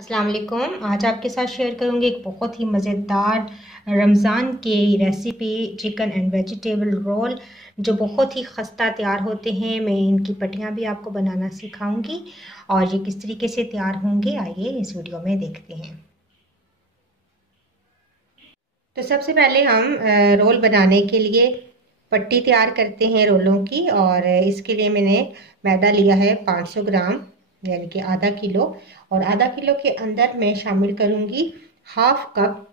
अस्सलाम वालेकुम। आज आपके साथ शेयर करूंगी एक बहुत ही मज़ेदार रमज़ान की recipe chicken and vegetable roll जो बहुत ही खस्ता तैयार होते हैं। मैं इनकी पट्टियाँ भी आपको बनाना सिखाऊंगी और ये किस तरीके से तैयार होंगे आइए इस वीडियो में देखते हैं। तो सबसे पहले हम रोल बनाने के लिए पट्टी तैयार करते हैं रोलों की। और इसके लिए मैंने मैदा लिया है 500 ग्राम यानी कि आधा किलो। और आधा किलो के अंदर मैं शामिल करूंगी हाफ कप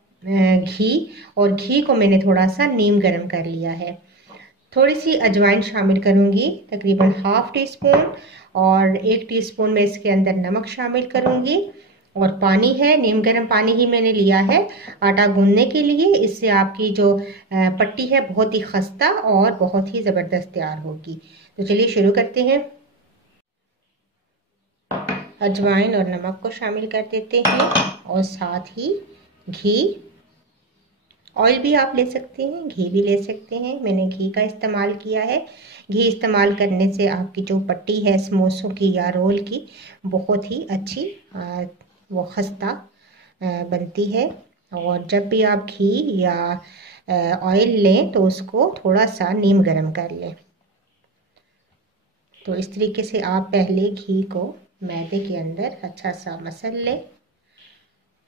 घी। और घी को मैंने थोड़ा सा नीम गर्म कर लिया है। थोड़ी सी अजवाइन शामिल करूंगी तकरीबन हाफ टी स्पून। और 1 टीस्पून में इसके अंदर नमक शामिल करूंगी। और पानी है, नीम गर्म पानी ही मैंने लिया है आटा गूंदने के लिए। इससे आपकी जो पट्टी है बहुत ही खस्ता और बहुत ही ज़बरदस्त तैयार होगी। तो चलिए शुरू करते हैं। अजवाइन और नमक को शामिल कर देते हैं और साथ ही घी। ऑयल भी आप ले सकते हैं, घी भी ले सकते हैं। मैंने घी का इस्तेमाल किया है। घी इस्तेमाल करने से आपकी जो पट्टी है समोसों की या रोल की बहुत ही अच्छी वो खस्ता बनती है। और जब भी आप घी या ऑयल लें तो उसको थोड़ा सा नीम गर्म कर लें। तो इस तरीके से आप पहले घी को मैदे के अंदर अच्छा सा मसल लें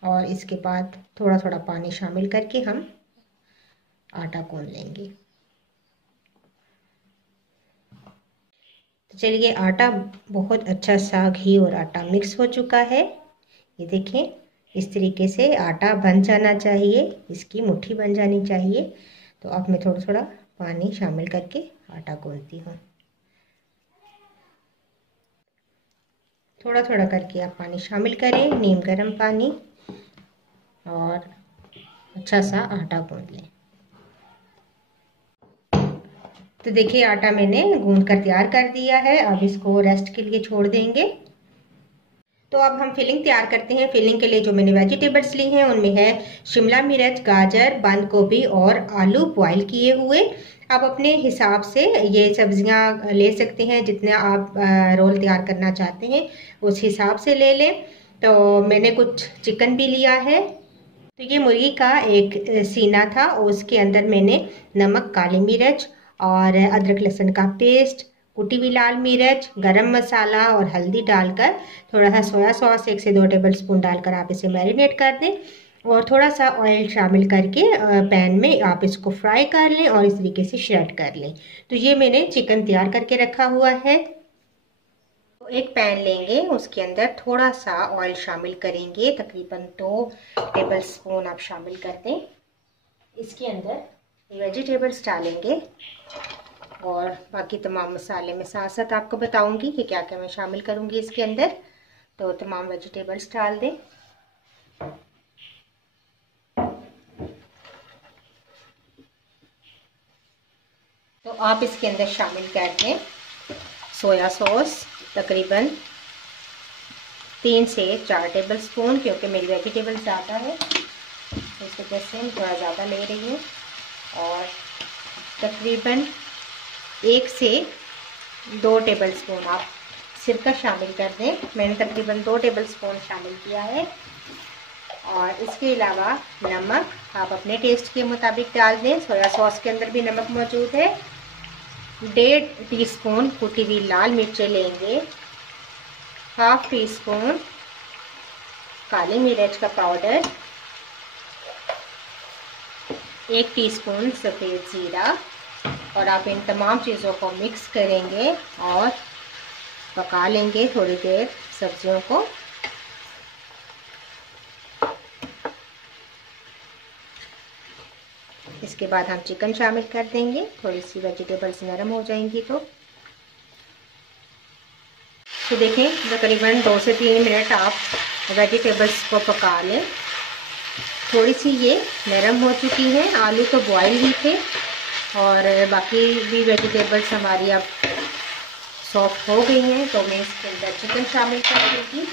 और इसके बाद थोड़ा थोड़ा पानी शामिल करके हम आटा गूंद लेंगे। तो चलिए आटा बहुत अच्छा सा घी और आटा मिक्स हो चुका है। ये देखें इस तरीके से आटा बन जाना चाहिए, इसकी मुट्ठी बन जानी चाहिए। तो अब मैं थोड़ा थोड़ा पानी शामिल करके आटा गूंदती हूँ। थोड़ा थोड़ा करके आप पानी शामिल करें, नीम गर्म पानी, और अच्छा सा आटा गूंद लें। तो देखिए आटा मैंने गूंद कर तैयार कर दिया है। अब इसको रेस्ट के लिए छोड़ देंगे। तो अब हम फिलिंग तैयार करते हैं। फिलिंग के लिए जो मैंने वेजिटेबल्स ली हैं उनमें है शिमला मिर्च, गाजर, बंद गोभी और आलू बॉईल किए हुए। आप अपने हिसाब से ये सब्जियां ले सकते हैं, जितने आप रोल तैयार करना चाहते हैं उस हिसाब से ले लें। तो मैंने कुछ चिकन भी लिया है। तो ये मुर्गी का एक सीना था, उसके अंदर मैंने नमक, काली मिर्च और अदरक लहसुन का पेस्ट, कुटी हुई लाल मिर्च, गरम मसाला और हल्दी डालकर थोड़ा सा सोया सॉस 1 से 2 टेबल स्पून डालकर आप इसे मैरिनेट कर दें। और थोड़ा सा ऑयल शामिल करके पैन में आप इसको फ्राई कर लें और इस तरीके से श्रेड कर लें। तो ये मैंने चिकन तैयार करके रखा हुआ है। तो एक पैन लेंगे, उसके अंदर थोड़ा सा ऑयल शामिल करेंगे, तकरीबन 2 टेबल स्पून आप शामिल कर दें। इसके अंदर वेजिटेबल्स डालेंगे और बाकी तमाम मसाले मैं साथ साथ आपको बताऊंगी कि क्या क्या मैं शामिल करूंगी इसके अंदर। तो तमाम वेजिटेबल्स डाल दें। तो आप इसके अंदर शामिल कर दें सोया सॉस तकरीबन 3 से 4 टेबल स्पून, क्योंकि मेरी वेजिटेबल ज़्यादा है इस वजह से मैं थोड़ा ज़्यादा ले रही हूँ। और तकरीबन 1 से 2 टेबल स्पून आप सिरका शामिल कर दें। मैंने तकरीबन 2 टेबल स्पून शामिल किया है। और इसके अलावा नमक आप अपने टेस्ट के मुताबिक डाल दें। सोया सॉस के अंदर भी नमक मौजूद है। 1.5 टीस्पून कुटी हुई लाल मिर्चें लेंगे। हाफ टी स्पून काली मिर्च का पाउडर, 1 टीस्पून सफ़ेद ज़ीरा। और आप इन तमाम चीज़ों को मिक्स करेंगे और पका लेंगे थोड़ी देर सब्जियों को। इसके बाद हम चिकन शामिल कर देंगे, थोड़ी सी वेजिटेबल्स नरम हो जाएंगी। तो देखें तकरीबन 2 से 3 मिनट आप वेजिटेबल्स को पका लें। थोड़ी सी ये नरम हो चुकी हैं, आलू तो बॉयल ही थे और बाकी भी वेजिटेबल्स हमारी अब सॉफ्ट हो गई हैं। तो मैं इसके अंदर चिकन शामिल कर दूँगी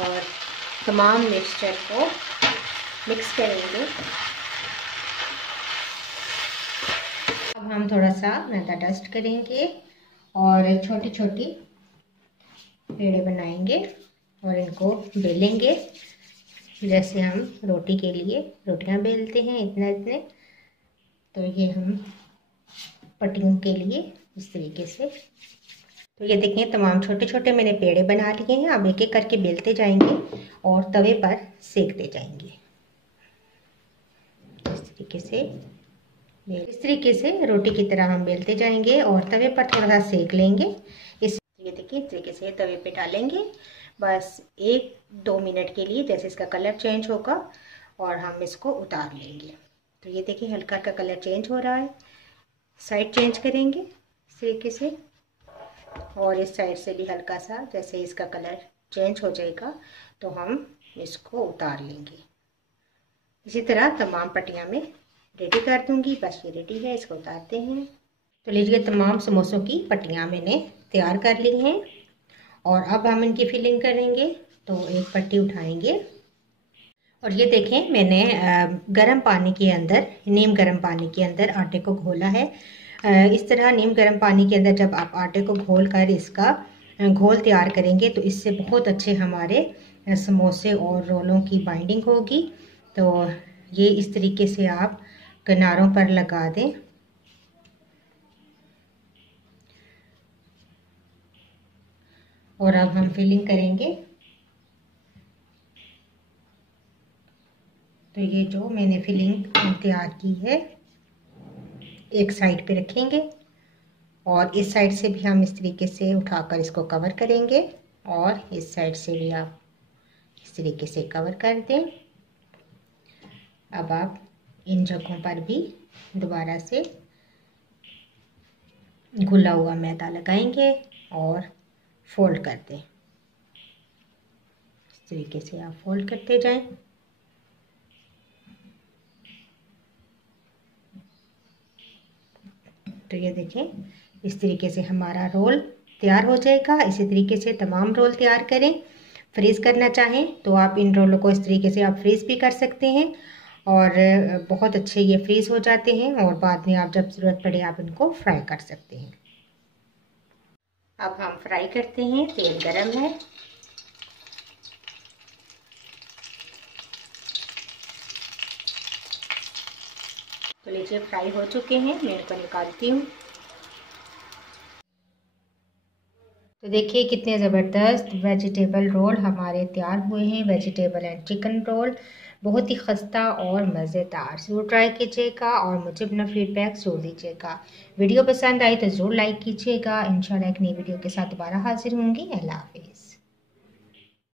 और तमाम मिक्सचर को मिक्स करेंगे। अब हम थोड़ा सा मैदा डस्ट करेंगे और छोटी छोटी पेड़े बनाएंगे और इनको बेलेंगे जैसे हम रोटी के लिए रोटियां बेलते हैं, इतने। तो ये हम पट्टियों के लिए इस तरीके से। तो ये देखिए तमाम छोटे छोटे मैंने पेड़े बना लिए हैं। अब एक एक करके बेलते जाएंगे और तवे पर सेकते जाएंगे इस तरीके से रोटी की तरह हम बेलते जाएंगे और तवे पर थोड़ा सा सेक लेंगे। ये देखिए इस तरीके से तवे पे डालेंगे बस 1-2 मिनट के लिए, जैसे इसका कलर चेंज होगा और हम इसको उतार लेंगे। तो ये देखिए हल्का हल्का कलर चेंज हो रहा है। साइड चेंज करेंगे इस तरीके से और इस साइड से भी हल्का सा, जैसे इसका कलर चेंज हो जाएगा तो हम इसको उतार लेंगे। इसी तरह तमाम पट्टियाँ में रेडी कर दूंगी। बस ये रेडी है, इसको उतारते हैं। तो लीजिए तमाम समोसों की पट्टियाँ मैंने तैयार कर ली हैं और अब हम इनकी फिलिंग करेंगे। तो एक पट्टी उठाएंगे और ये देखें मैंने गर्म पानी के अंदर, नीम गर्म पानी के अंदर आटे को घोला है। इस तरह नीम गर्म पानी के अंदर जब आप आटे को घोल कर इसका घोल तैयार करेंगे तो इससे बहुत अच्छे हमारे समोसे और रोलों की बाइंडिंग होगी। तो ये इस तरीके से आप किनारों पर लगा दें और अब हम फिलिंग करेंगे। तो ये जो मैंने फिलिंग तैयार की है एक साइड पे रखेंगे और इस साइड से भी हम इस तरीके से उठाकर इसको कवर करेंगे और इस साइड से भी आप इस तरीके से कवर कर दें। अब आप इन जगहों पर भी दोबारा से घुला हुआ मैदा लगाएंगे और फोल्ड कर दें। इस तरीके से आप फोल्ड करते जाएं। तो ये देखें इस तरीके से हमारा रोल तैयार हो जाएगा। इसी तरीके से तमाम रोल तैयार करें। फ्रीज़ करना चाहें तो आप इन रोलों को इस तरीके से आप फ्रीज़ भी कर सकते हैं और बहुत अच्छे ये फ्रीज़ हो जाते हैं और बाद में आप जब ज़रूरत पड़े आप इनको फ्राई कर सकते हैं। अब हम फ्राई करते हैं। तेल गरम है। तो लीजिए फ्राई हो चुके हैं, मैं इनको निकालती हूँ। तो देखिए कितने ज़बरदस्त वेजिटेबल रोल हमारे तैयार हुए हैं। वेजिटेबल एंड चिकन रोल बहुत ही खस्ता और मज़ेदार। ज़रूर ट्राई कीजिएगा और मुझे अपना फीडबैक ज़रूर दीजिएगा। वीडियो पसंद आई तो ज़रूर लाइक कीजिएगा। इंशाल्लाह एक नई वीडियो के साथ दोबारा हाजिर होंगी। अल्लाह हाफिज़।